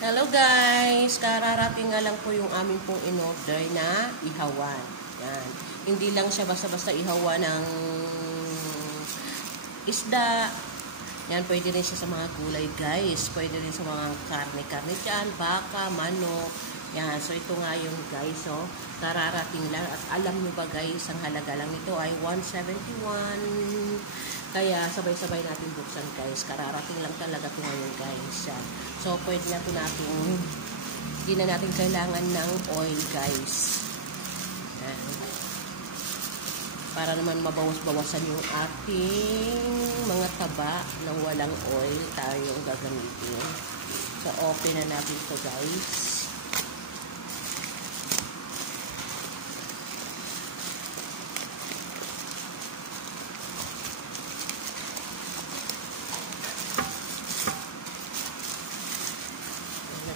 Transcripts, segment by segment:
Hello guys! Kararating nga lang po yung amin pong in-order na ihawan. Yan. Hindi lang siya basta-basta ihawan ng isda. Yan, pwede rin siya sa mga gulay guys. Pwede rin sa mga karne-karne dyan, baka, manok. Yan, so ito nga yung guys, oh. Kararating lang. At alam nyo ba guys, ang halaga lang nito ay 171. Kaya sabay-sabay natin buksan guys. Kararating lang talaga ito ngayon guys. Yan. So pwede natin hindi na natin kailangan ng oil guys. Yan. Para naman mabawas-bawasan yung ating mga taba na walang oil tayo ang gagamitin. So open na natin ito guys.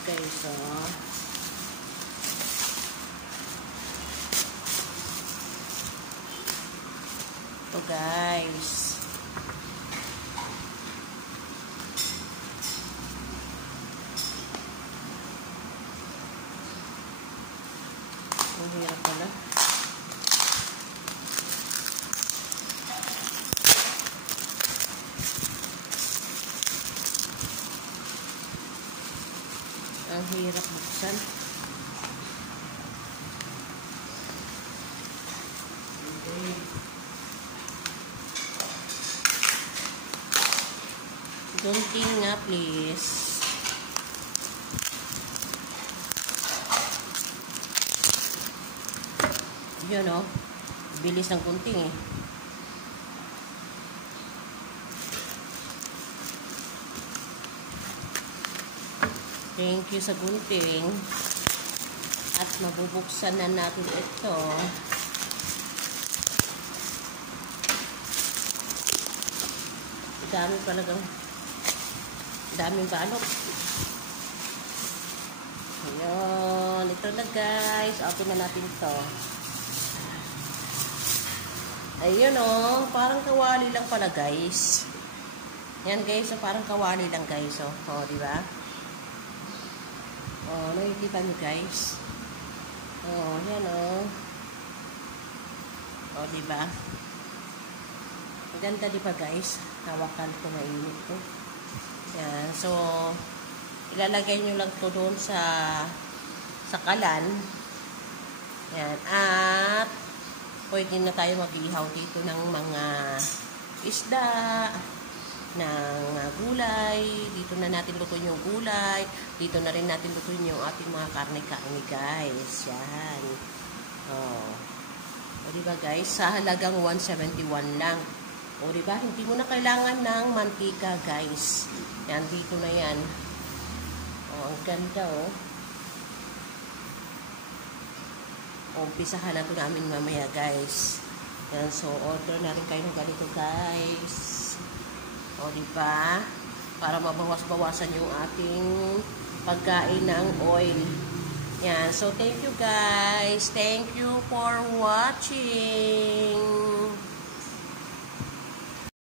Guys, so ito guys, ang hirap pala. Ang hirap buksan. Gunting nga please. Yun o. Bilis ng gunting eh. Thank you sa gunting. At mabubuksan na natin ito. Dami talagang daming balot. Ayan. Ito na guys. Open na natin ito. Ayun o. Parang kawali lang pala guys. Yan guys. So, parang kawali lang guys. O, diba? Oh, nakikita nyo guys. Oh, yan oh. Oh, diba? Maganda diba guys? Hawakan ko, mainit ko. Yan. So, ilalagay nyo lang to doon sa kalan. Yan. At, pwede na tayo mag-ihaw dito ng mga isda, ng gulay. Dito na natin lutuin yung gulay. Dito na rin natin lutuin yung ating mga karne-karne guys. Yan. Oh. O diba guys? Sa halagang 171 lang. O diba? Hindi mo na kailangan ng mantika guys. Yan. Dito na yan. O, ang ganda oh. Umpisahan na ito namin mamaya guys. Yan. So, order na rin kayo ng ganito guys. O, diba? Para mabawas-bawasan yung ating pagkain ng oil. Yan. So, thank you guys. Thank you for watching.